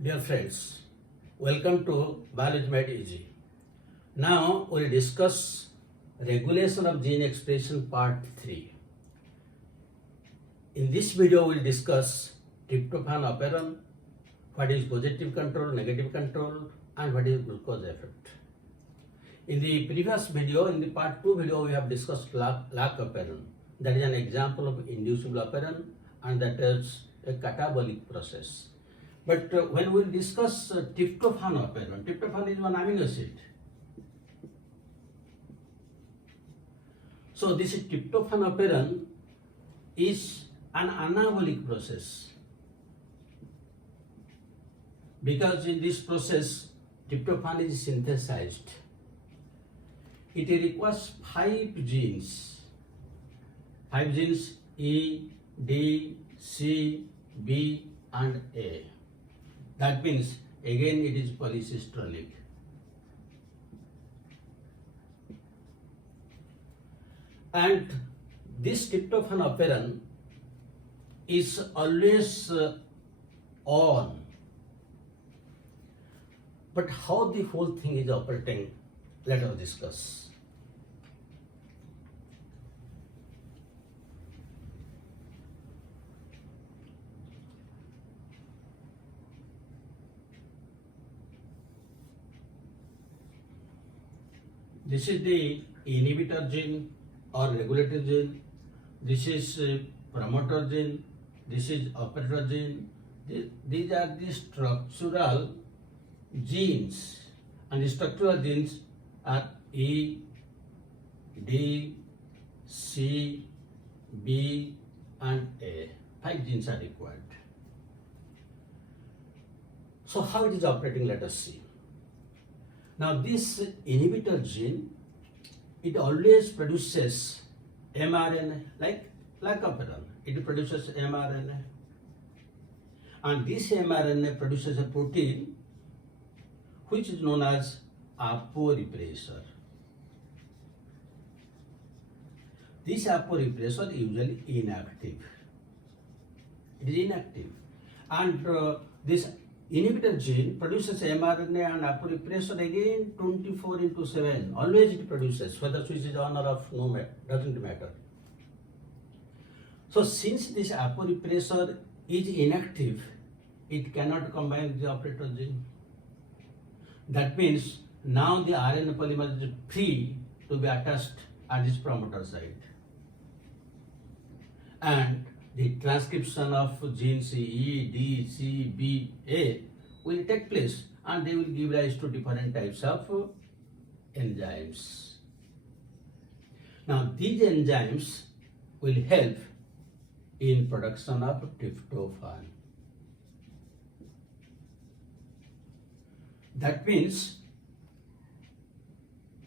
Dear friends, welcome to Biology Made Easy. Now we'll discuss regulation of gene expression part 3. In this video we'll discuss tryptophan operon, what is positive control, negative control, and what is glucose effect. In the previous video, in the part 2 video, we have discussed lac operon. That is an example of inducible operon and that is a catabolic process. But when we discuss tryptophan operon, tryptophan is one amino acid. So this tryptophan operon is an anabolic process because in this process tryptophan is synthesized. It requires 5 genes E, D, C, B and A. That means again it is polycistronic. And this tryptophan operon is always on. But how the whole thing is operating, let us discuss. This is the inhibitor gene or regulator gene. This is promoter gene. This is operator gene. These are the structural genes, and the structural genes are E, D, C, B, and A. 5 genes are required. So how it is operating? Let us see. Now this inhibitor gene, it always produces mRNA like operon. It produces mRNA, and this mRNA produces a protein which is known as aporepressor. This aporepressor is usually inactive. It is inactive, and this inhibitor gene produces mRNA and aporepressor again 24/7. Always it produces, whether switch is on or off, no matter, doesn't matter. So since this aporepressor is inactive, it cannot combine with the operator gene. That means now the RNA polymerase is free to be attached at this promoter site. And the transcription of genes E, D, C, B, A will take place, and they will give rise to different types of enzymes. Now these enzymes will help in production of tryptophan. That means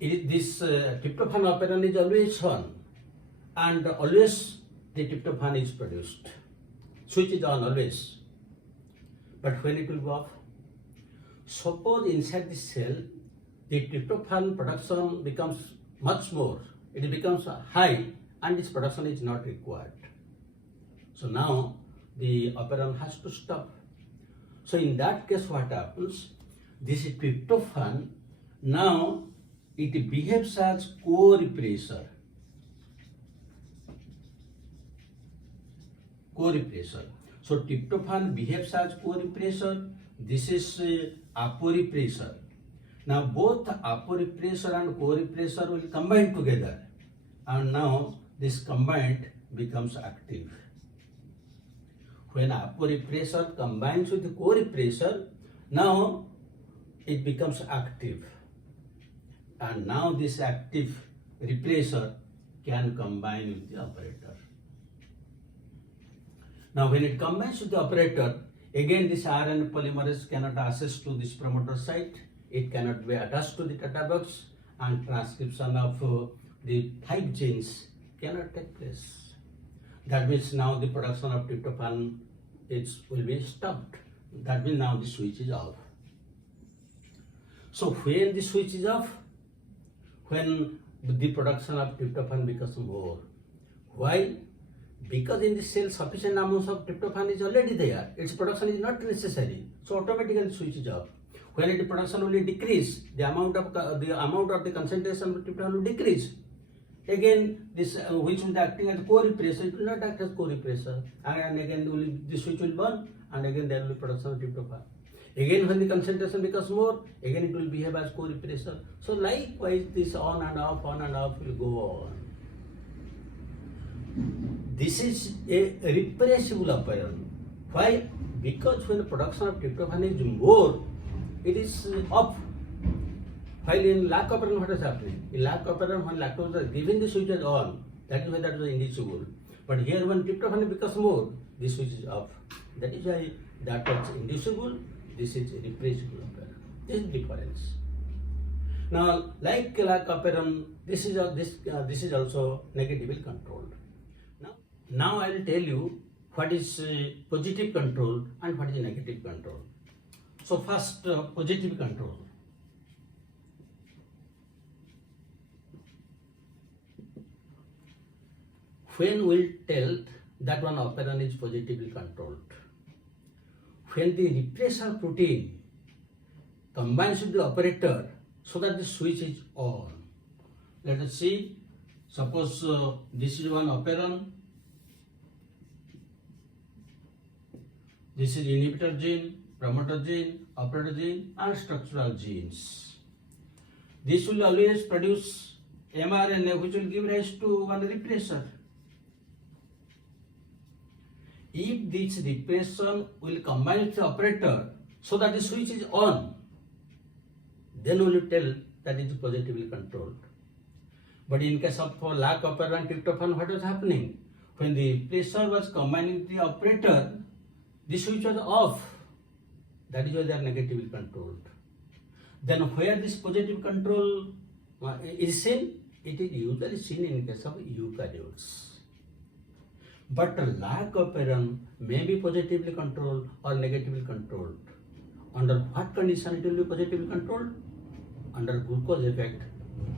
this tryptophan operon is always on, and always the tryptophan is produced. Switch is on always. But when it will go off, suppose inside the cell the tryptophan production becomes much more, it becomes high, and this production is not required. So now the operon has to stop. So in that case what happens? This tryptophan, now it behaves as co-repressor. So tryptophan behaves as co-repressor. This is aporepressor. Now both aporepressor and co-repressor will combine together, and now this combined becomes active. When aporepressor combines with the co-repressor, now it becomes active, and now this active repressor can combine with the operator. Now when it combines with the operator, again this RNA polymerase cannot access to this promoter site, it cannot be attached to the data box, and transcription of the 5 genes cannot take place. That means now the production of tryptophan will be stopped. That means now the switch is off. So when the switch is off, when the production of tryptophan becomes more. Why? because in the cell sufficient amounts of tryptophan is already there, its production is not necessary, so automatically switches off. When its production will decrease, the amount of the concentration of tryptophan will decrease. Again, this which will be acting as co-repressor, it will not act as co-repressor, and again the switch will burn, and again there will be production of tryptophan. Again, when the concentration becomes more, again it will behave as co-repressor. So likewise, this on and off will go on. This is a repressible operon. Why? Because when the production of tryptophan is more, it is off. While in lack operon, what is happening? In lack operon, when lactose is given, the switch is on. That is why that is inducible. But here, when tryptophan becomes more, the switch is off. That is why that was inducible. This is repressible operon. This is difference. Now, like lack operon, this is also negatively controlled. Now I will tell you what is positive control and what is negative control. So first, positive control. When we'll tell that one operon is positively controlled? When the repressor protein combines with the operator so that the switch is on. Let us see. Suppose this is one operon. This is inhibitor gene, promoter gene, operator gene, and structural genes. This will always produce mRNA, which will give rise to one repressor. If this repression will combine with the operator so that the switch is on, then we will tell that it is positively controlled. But in case of lack operon tryptophan, what was happening? When the repressor was combining with the operator, the switch was off. That is why they are negatively controlled. Then where this positive control is seen? It is usually seen in case of eukaryotes. But lack operon may be positively controlled or negatively controlled. Under what condition it will be positively controlled? Under glucose effect,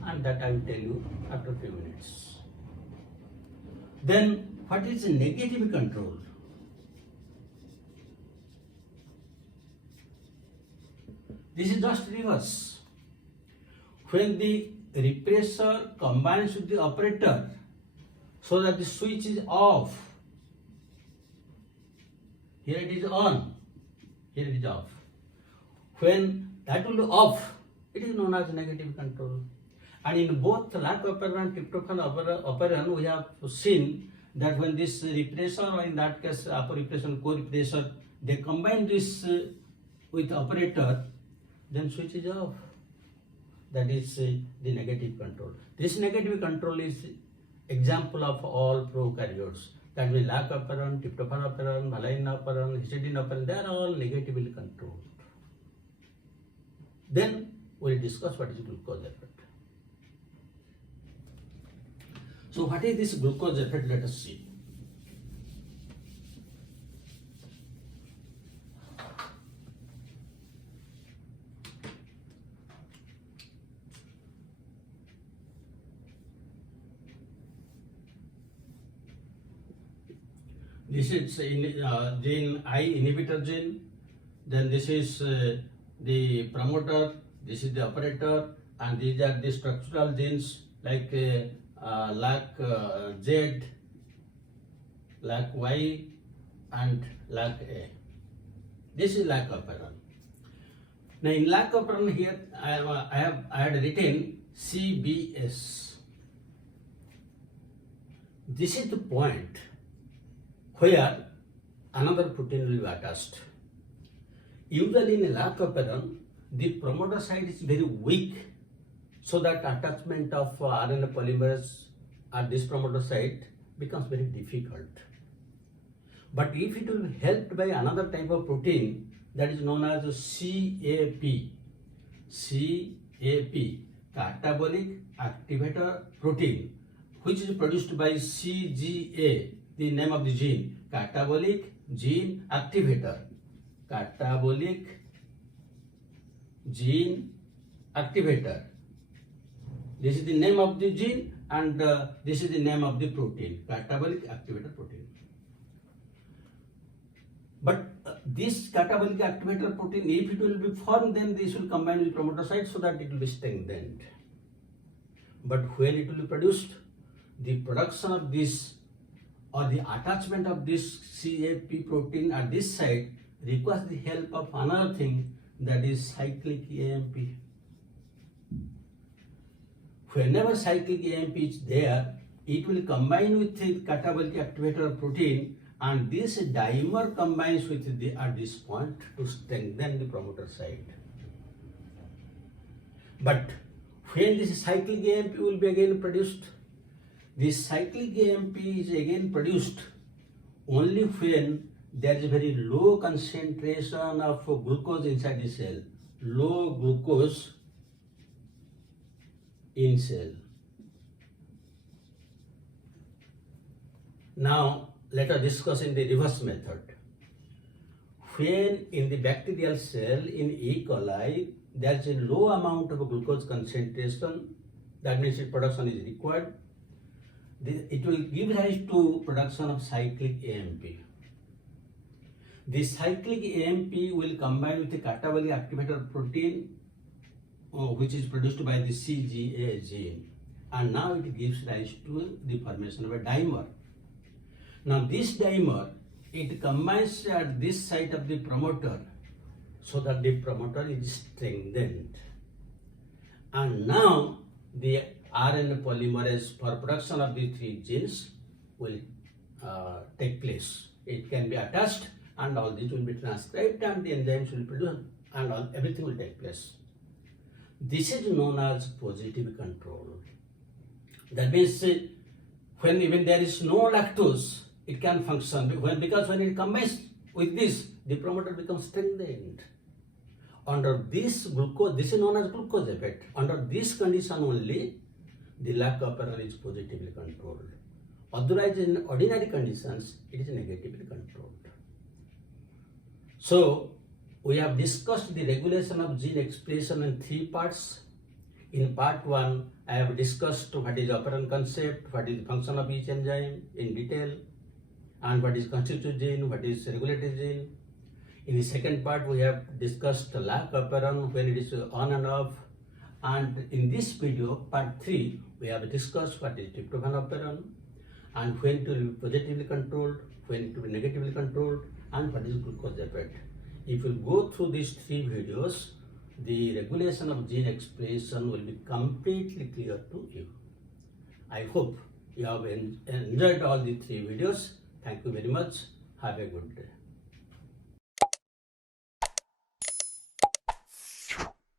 and that I will tell you after a few minutes. Then what is negative control? This is just reverse. When the repressor combines with the operator so that the switch is off, here it is on, here it is off. When that will be off, it is known as negative control. And in both lack operon and tryptophan operon, we have seen that when this repressor, or in that case aporepressor, co-repressor, they combine this with operator, then switch is off. That is the negative control. This negative control is example of all prokaryotes. That means lack operon, tryptophan operon, valine operon, histidine operon, they are all negatively controlled. Then we will discuss what is glucose effect. So what is this glucose effect? Let us see. This is gene I, inhibitor gene. Then this is the promoter. This is the operator, and these are the structural genes like lac Z, lac Y, and lac A. This is lac operon. Now in lac operon here I had written CBS. This is the point where another protein will be attached. Usually in lac operon, the promoter site is very weak, so that attachment of RNA polymerase at this promoter site becomes very difficult. But if it will be helped by another type of protein that is known as CAP, catabolic activator protein, which is produced by CGA, the name of the gene, catabolic gene activator. Catabolic gene activator. This is the name of the gene, and this is the name of the protein, catabolic activator protein. But this catabolic activator protein, if it will be formed, then this will combine with promoter site so that it will be strengthened. But when it will be produced, the production of this or the attachment of this CAP protein at this site requires the help of another thing, that is cyclic AMP. Whenever cyclic AMP is there, it will combine with the catabolic activator protein, and this dimer combines with the at this point to strengthen the promoter site. But when this cyclic AMP will be again produced, this cyclic AMP is again produced only when there is a very low concentration of glucose inside the cell, low glucose in cell. Now let us discuss in the reverse method. When in the bacterial cell in E. coli there is a low amount of glucose concentration, that means its production is required, it will give rise to production of cyclic AMP. The cyclic AMP will combine with the catabolic activator protein which is produced by the CGA gene, and now it gives rise to the formation of a dimer. Now this dimer, it combines at this site of the promoter so that the promoter is strengthened, and now the RNA polymerase for production of the three genes will take place. It can be attached and all this will be transcribed and the enzymes will produce and everything will take place. This is known as positive control. That means when even there is no lactose, it can function because when it combines with this, the promoter becomes strengthened. Under this glucose, this is known as glucose effect. Under this condition only, the lac operon is positively controlled. Otherwise, in ordinary conditions, it is negatively controlled. So, we have discussed the regulation of gene expression in three parts. In part 1, I have discussed what is operon concept, what is the function of each enzyme in detail, and what is constitutive gene, what is regulative gene. In the second part, we have discussed the lac operon, when it is on and off. And in this video, part 3, we have discussed what is tryptophan operon, and when it will be positively controlled, when it will be negatively controlled, and what is glucose effect. If you go through these 3 videos, the regulation of gene expression will be completely clear to you. I hope you have enjoyed all the 3 videos. Thank you very much. Have a good day.